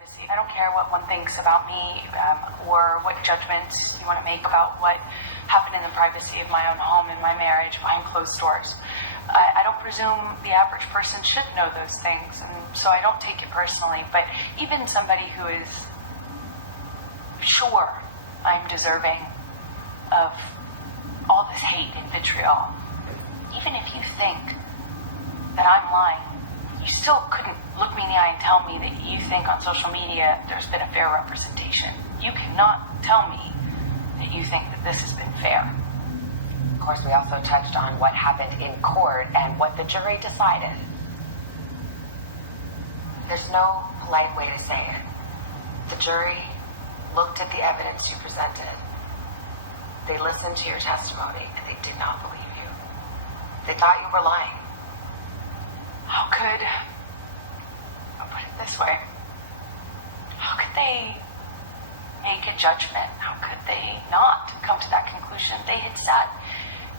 privacy. I don't care what one thinks about me or what judgments you want to make about what happened in the privacy of my own home and my marriage behind closed doors. I don't presume the average person should know those things, and so I don't take it personally. But even somebody who is sure I'm deserving of all this hate and vitriol, even if you think that I'm lying, you still couldn't look me in the eye and tell me that you think on social media there's been a fair representation. You cannot tell me that you think that this has been fair. Of course, we also touched on what happened in court and what the jury decided. There's no polite way to say it. The jury looked at the evidence you presented. They listened to your testimony, and they did not believe you. They thought you were lying. I'll put it this way. How could they make a judgment? How could they not come to that conclusion? They had sat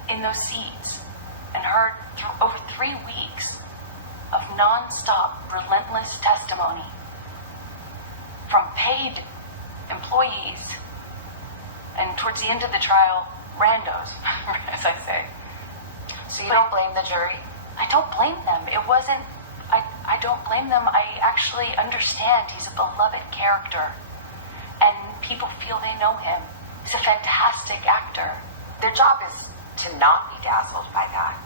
in those seats and heard over 3 weeks of non-stop, relentless testimony from paid employees and towards the end of the trial, randos, as I say. So you don't blame the jury? I don't blame them. It wasn't, I don't blame them. I actually understand he's a beloved character and people feel they know him. He's a fantastic actor. Their job is to not be dazzled by that.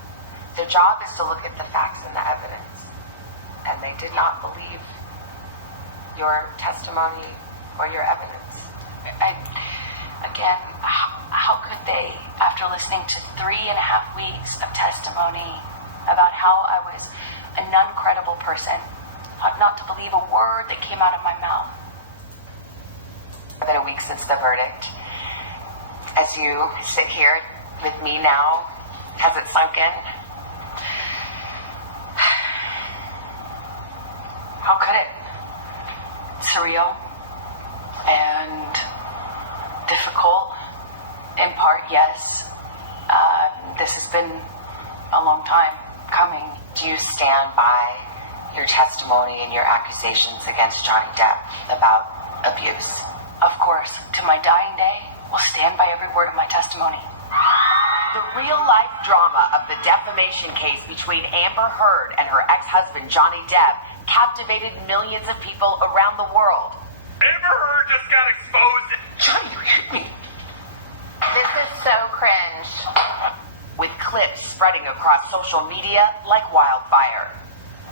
Their job is to look at the facts and the evidence. And they did not believe your testimony or your evidence. Again, how could they, after listening to 3.5 weeks of testimony about how I was a non-credible person, ought not to believe a word that came out of my mouth? It's been a week since the verdict. As you sit here with me now, has it sunk in? How could it? Surreal and difficult. In part, yes. This has been a long time coming. Do you stand by your testimony and your accusations against Johnny Depp about abuse? Of course. To my dying day, will stand by every word of my testimony. The real-life drama of the defamation case between Amber Heard and her ex-husband Johnny Depp captivated millions of people around the world. Amber Heard just got exposed. Johnny, you hit me. This is so cringe. With clips spreading across social media like wildfire.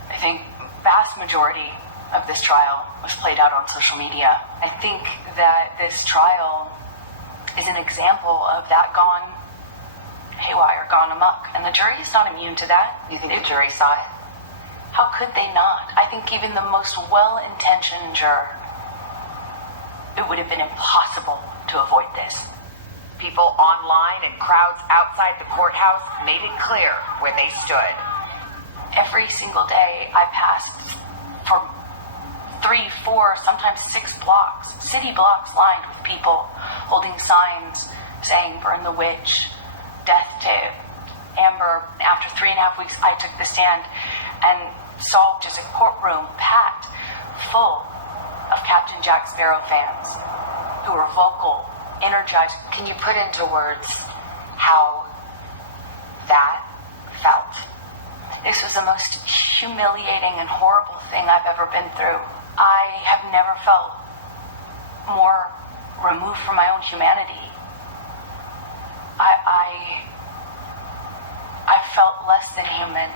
I think vast majority of this trial was played out on social media. I think that this trial is an example of that gone haywire, gone amok. And the jury is not immune to that. You think the jury saw it? How could they not? I think even the most well-intentioned juror, it would have been impossible to avoid this. People online and crowds outside the courthouse made it clear where they stood. Every single day I passed for 3, 4, sometimes 6 blocks, city blocks lined with people holding signs saying burn the witch, death to Amber. After 3.5 weeks, I took the stand and saw just a courtroom packed full of Captain Jack Sparrow fans who were vocal, energized. Can you put into words how that felt? This was the most humiliating and horrible thing I've ever been through. I have never felt more removed from my own humanity. I felt less than human.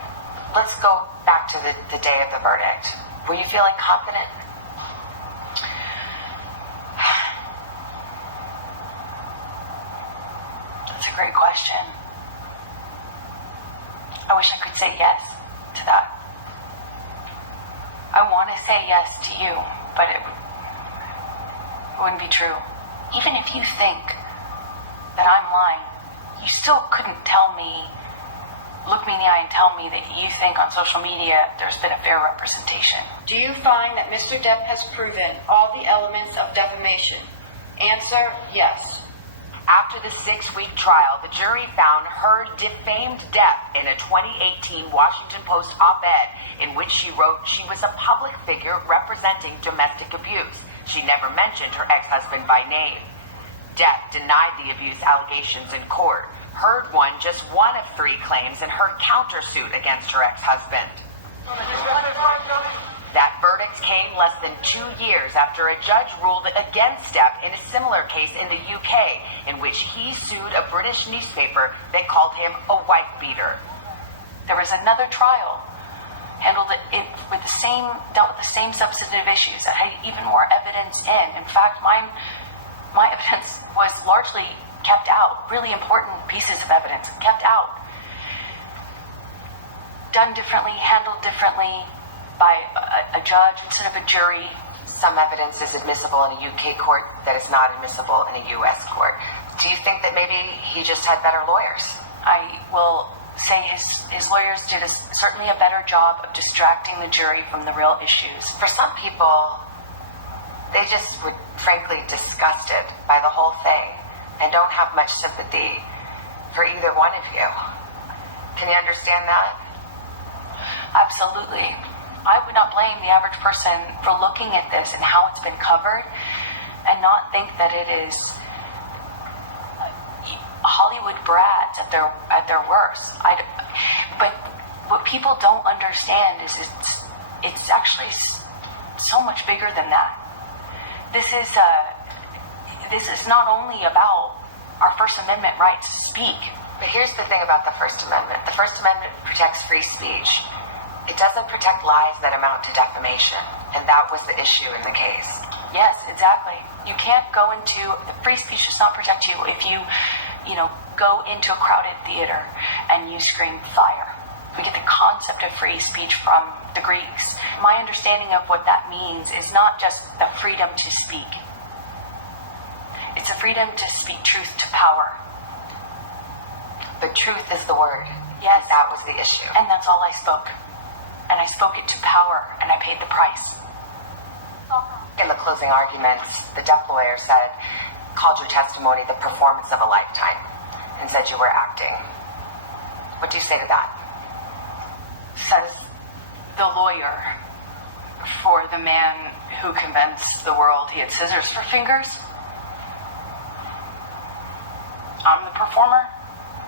Let's go back to the day of the verdict. Were you feeling confident? That's a great question. I wish I could say yes to that. I want to say yes to you, but it wouldn't be true. Even if you think that I'm lying, you still couldn't look me in the eye and tell me that you think on social media there's been a fair representation. Do you find that Mr. Depp has proven all the elements of defamation? Answer, yes. After the 6-week trial, the jury found Heard defamed Depp in a 2018 Washington Post op-ed in which she wrote she was a public figure representing domestic abuse. She never mentioned her ex-husband by name. Depp denied the abuse allegations in court. Heard won just one of 3 claims in her countersuit against her ex-husband. That verdict came less than 2 years after a judge ruled against Depp in a similar case in the UK, in which he sued a British newspaper that called him a wife beater. There was another trial, dealt with the same substantive issues that had even more evidence in. In fact, my evidence was largely kept out. Really important pieces of evidence kept out. Done differently, handled differently by a judge instead of a jury. Some evidence is admissible in a UK court that is not admissible in a US court. Do you think that maybe he just had better lawyers? I will say his lawyers did certainly a better job of distracting the jury from the real issues. For some people, they just were frankly disgusted by the whole thing and don't have much sympathy for either one of you. Can you understand that? Absolutely. I would not blame the average person for looking at this and how it's been covered and not think that it is Hollywood brats at their worst. But what people don't understand is it's actually so much bigger than that. This is not only about our First Amendment rights to speak. But here's the thing about the First Amendment. The First Amendment protects free speech. It doesn't protect lies that amount to defamation. And that was the issue in the case. Yes, exactly. You can't go into... Free speech does not protect you if you go into a crowded theater and you scream fire. We get the concept of free speech from the Greeks. My understanding of what that means is not just the freedom to speak. It's the freedom to speak truth to power. The truth is the word. Yes. That was the issue. And that's all I spoke. And I spoke it to power, and I paid the price. In the closing arguments, the Depp lawyer called your testimony the performance of a lifetime and said you were acting. What do you say to that? Says the lawyer for the man who convinced the world he had scissors for fingers. I'm the performer.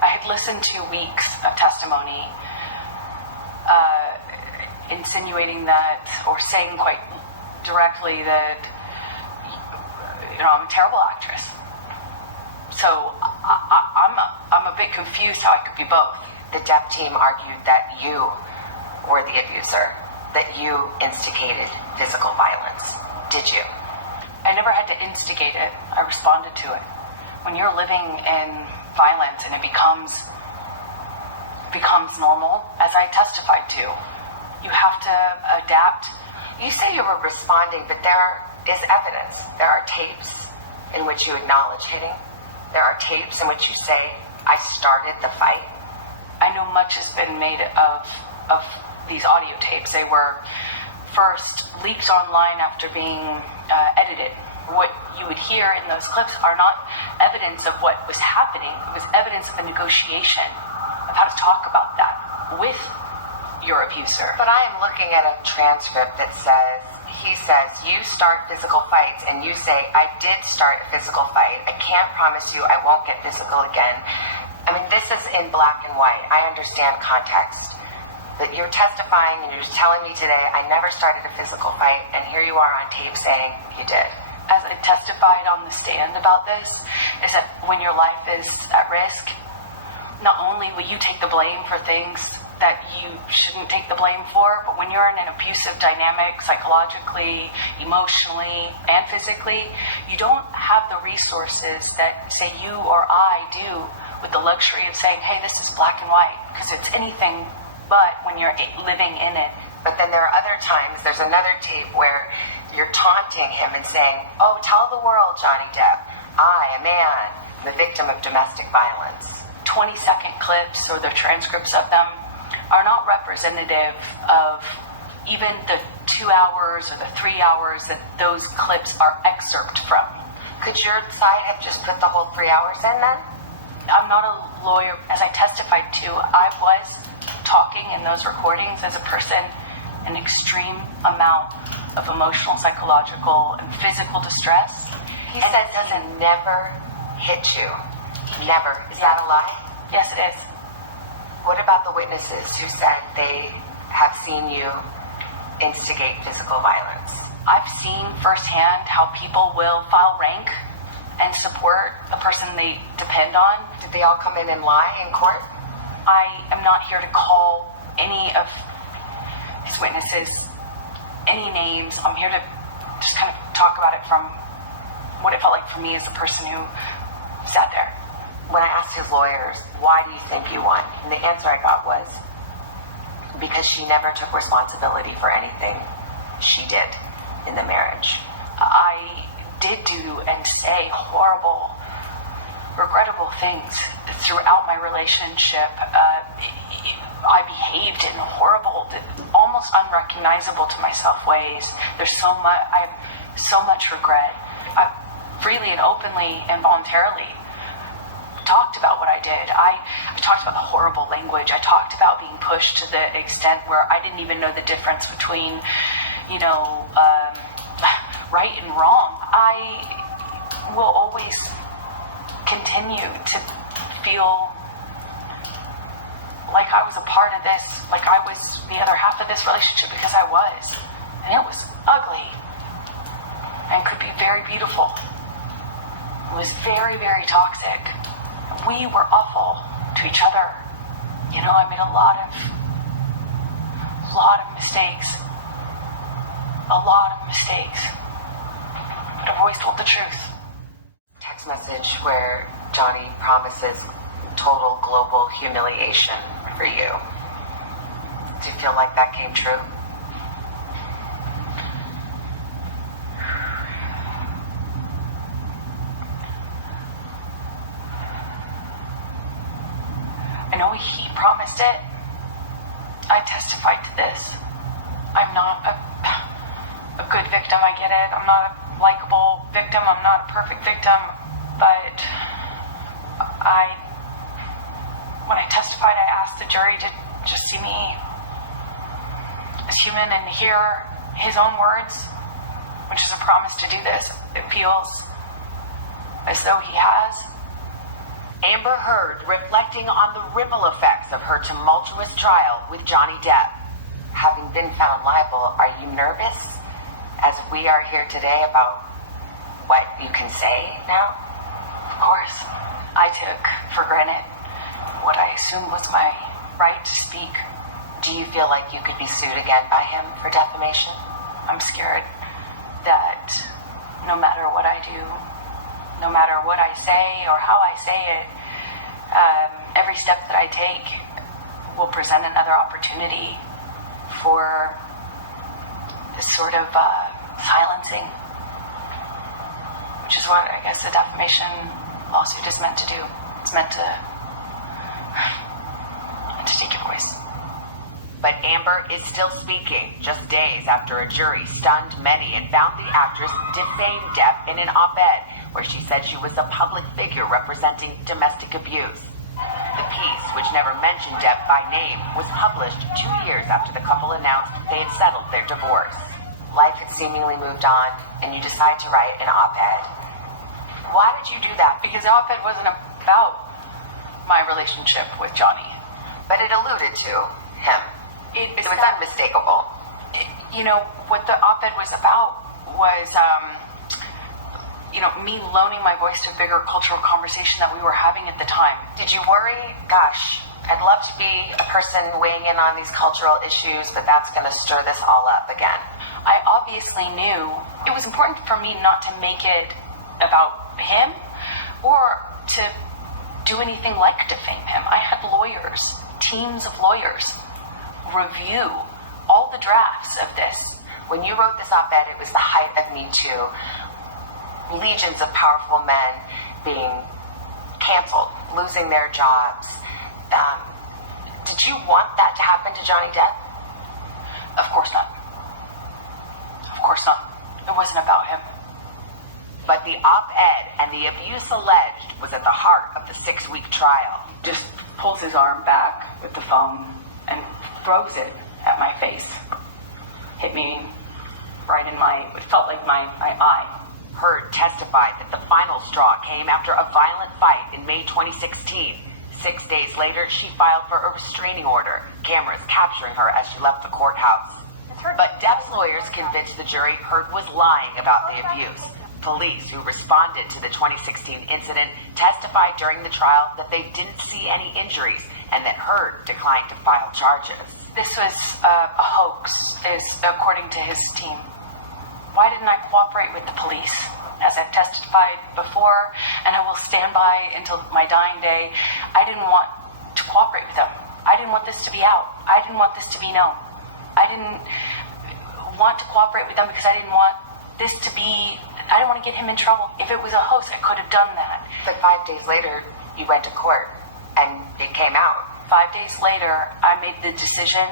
I had listened to weeks of testimony insinuating that, or saying quite directly that, I'm a terrible actress. So I'm a bit confused how I could be both. The Depp team argued that you were the abuser, that you instigated physical violence. Did you? I never had to instigate it. I responded to it. When you're living in violence and it becomes normal, as I testified to, you have to adapt. You say you were responding, but there is evidence. There are tapes in which you acknowledge hitting. There are tapes in which you say, I started the fight. I know much has been made of these audio tapes. They were first leaked online after being edited. What you would hear in those clips are not evidence of what was happening. It was evidence of the negotiation, of how to talk about that with your abuser. But I am looking at a transcript that he says, you start physical fights, and you say, I did start a physical fight. I can't promise you I won't get physical again. I mean, this is in black and white. I understand context. But you're testifying and you're just telling me today, I never started a physical fight, and here you are on tape saying you did. As I testified on the stand about this, is that when your life is at risk, not only will you take the blame for things that you shouldn't take the blame for, but when you're in an abusive dynamic, psychologically, emotionally, and physically, you don't have the resources that, say, you or I do with the luxury of saying, hey, this is black and white, because it's anything but when you're living in it. But then there are other times, there's another tape where you're taunting him and saying, oh, tell the world, Johnny Depp, I, a man, the victim of domestic violence. 20-second clips, or the transcripts of them, are not representative of even the 2 hours or the 3 hours that those clips are excerpt from. Could your side have just put the whole 3 hours in then? I'm not a lawyer. As I testified to, I was talking in those recordings as a person in extreme amount of emotional, psychological, and physical distress. He said he never hit you. Never. Is that a lie? Yes, it is. What about the witnesses who said they have seen you instigate physical violence? I've seen firsthand how people will file rank and support a person they depend on. Did they all come in and lie in court? I am not here to call any of his witnesses any names. I'm here to just kind of talk about it from what it felt like for me as a person who sat there. When I asked his lawyers, why do you think you won? And the answer I got was, because she never took responsibility for anything she did in the marriage. I did do and say horrible, regrettable things throughout my relationship. I behaved in horrible, almost unrecognizable to myself ways. I have so much regret. I freely and openly and voluntarily talked about what I did. I talked about the horrible language. I talked about being pushed to the extent where I didn't even know the difference between, right and wrong. I will always continue to feel like I was a part of this, like I was the other half of this relationship, because I was. And it was ugly and could be very beautiful. It was very, very toxic. We were awful to each other. I made a lot of mistakes. A lot of mistakes. But I've always told the truth. Text message where Johnny promises total global humiliation for you. Do you feel like that came true? I know he promised it. I testified to this. I'm not a good victim, I get it. I'm not a likable victim. I'm not a perfect victim. But when I testified, I asked the jury to just see me as human and hear his own words, which is a promise to do this. It feels as though he has. Amber Heard reflecting on the ripple effects of her tumultuous trial with Johnny Depp. Having been found liable, are you nervous as we are here today about what you can say now? Of course, I took for granted what I assumed was my right to speak. Do you feel like you could be sued again by him for defamation? I'm scared that no matter what I do, no matter what I say or how I say it, every step that I take will present another opportunity for this sort of silencing, which is what I guess a defamation lawsuit is meant to do. It's meant to take your voice. But Amber is still speaking just days after a jury stunned many and found the actress defamed Depp in an op-ed where she said she was a public figure representing domestic abuse. The piece, which never mentioned Depp by name, was published 2 years after the couple announced they had settled their divorce. Life had seemingly moved on, and you decide to write an op-ed. Why did you do that? Because the op-ed wasn't about my relationship with Johnny. But it alluded to him. It was unmistakable. What the op-ed was about was, me loaning my voice to a bigger cultural conversation that we were having at the time. Did you worry? Gosh, I'd love to be a person weighing in on these cultural issues, but that's going to stir this all up again. I obviously knew it was important for me not to make it about him or to do anything like defame him. I had lawyers, teams of lawyers, review all the drafts of this. When you wrote this op-ed, it was the height of Me Too. Legions of powerful men being canceled, losing their jobs. Did you want that to happen to Johnny Depp? Of course not. Of course not. It wasn't about him. But the op-ed and the abuse alleged was at the heart of the 6-week trial. Just pulls his arm back with the phone and throws it at my face. Hit me right in it felt like my eye. Heard testified that the final straw came after a violent fight in May 2016. 6 days later, she filed for a restraining order, cameras capturing her as she left the courthouse. But Depp's lawyers convinced the jury Heard was lying about the abuse. Police who responded to the 2016 incident testified during the trial that they didn't see any injuries and that Heard declined to file charges. This was a hoax, according to his team. Why didn't I cooperate with the police? As I've testified before, and I will stand by until my dying day, I didn't want to cooperate with them. I didn't want this to be out. I didn't want this to be known. I didn't want to cooperate with them because I didn't want to get him in trouble. If it was a hoax, I could have done that. But 5 days later, you went to court, and it came out. 5 days later, I made the decision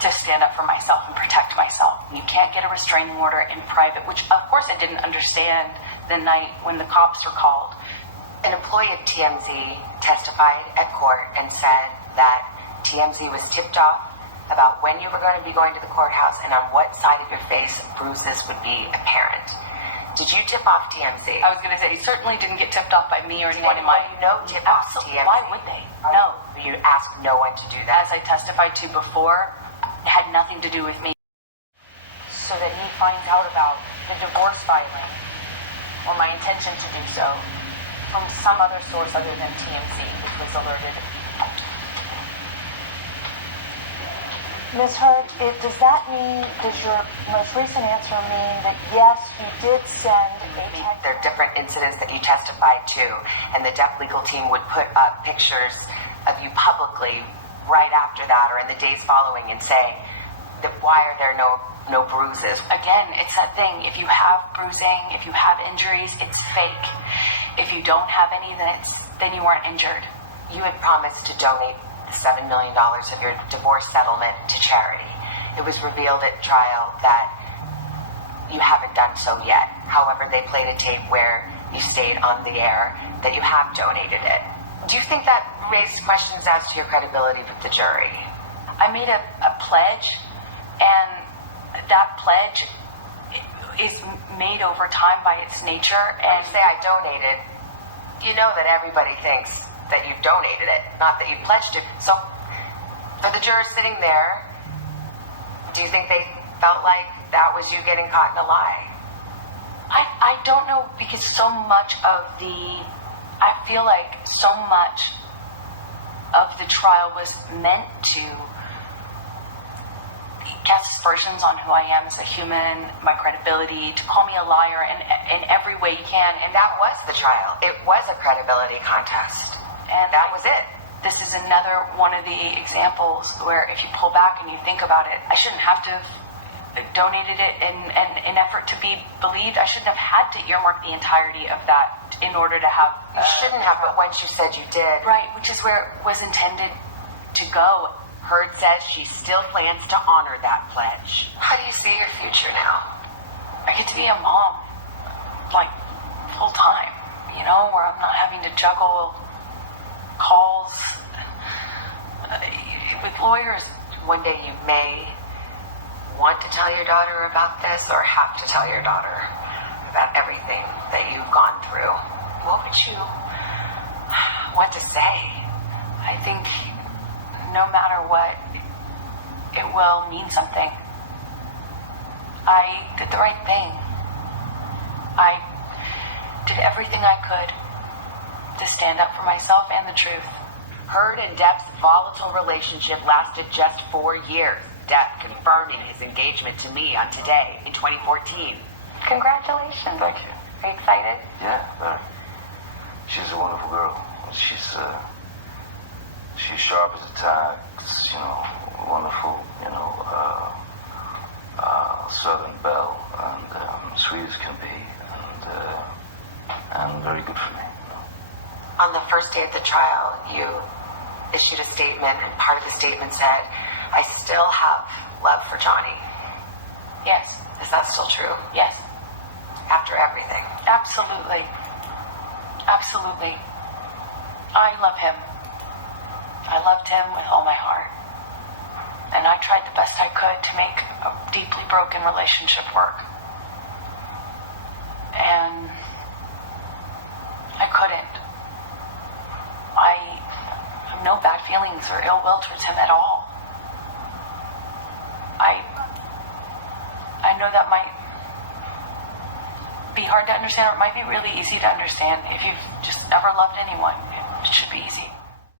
to stand up for myself and protect myself. You can't get a restraining order in private, which of course I didn't understand the night when the cops were called. An employee of TMZ testified at court and said that TMZ was tipped off about when you were going to be going to the courthouse and on what side of your face bruises would be apparent. Did you tip off TMZ? I was going to say, he certainly didn't get tipped off by me or anyone in my... Tip off TMZ. Why would they? No. You asked no one to do that. As I testified to before, it had nothing to do with me. So that he finds out about the divorce filing, or my intention to do so, from some other source other than TMZ, which was alerted. Ms. Heard, does your most recent answer mean that yes, you did send a text? There are different incidents that you testified to, and the Depp legal team would put up pictures of you publicly right after that or in the days following and say, why are there no bruises? Again, it's that thing. If you have bruising, if you have injuries, it's fake. If you don't have any, then you weren't injured. You had promised to donate $7 million of your divorce settlement to charity. It was revealed at trial that you haven't done so yet. However, they played a tape where you stayed on the air that you have donated it. Do you think that raised questions as to your credibility with the jury? I made a pledge, and that pledge is made over time by its nature. When And you say I donated, you know that everybody thinks that you donated it, not that you pledged it. So, for the jurors sitting there, do you think they felt like that was you getting caught in a lie? I don't know, because I feel like so much of the trial was meant to cast aspersions on who I am as a human, my credibility, to call me a liar in every way you can. And That was the trial. It was a credibility contest. And that was it. This is another one of the examples where if you pull back and you think about it, I shouldn't have to have donated it in an effort to be believed. I shouldn't have had to earmark the entirety of that in order to have... You shouldn't have, but once you said you did... Right, which is where it was intended to go. Heard says she still plans to honor that pledge. How do you see your future now? I get to be a mom, like, full time, where I'm not having to juggle calls with lawyers. One day you may want to tell your daughter about this or have to tell your daughter about everything that you've gone through. What would you want to say? I think no matter what, it will mean something. I did the right thing. I did everything I could to stand up for myself and the truth. Heard and Depp's volatile relationship lasted just 4 years. Depp confirming his engagement to me on Today in 2014. Congratulations. Thank you. Are you excited? Yeah, very. She's a wonderful girl. She's sharp as a tack. Wonderful. Southern belle and sweet as can be, and very good for me. On the first day of the trial, you issued a statement, and part of the statement said, I still have love for Johnny. Yes. Is that still true? Yes. after everything. Absolutely. Absolutely. I love him. I loved him with all my heart. And I tried the best I could to make a deeply broken relationship work. And I couldn't. I have no bad feelings or ill will towards him at all. I know that might be hard to understand, or it might be really easy to understand. If you've just never loved anyone, it should be easy.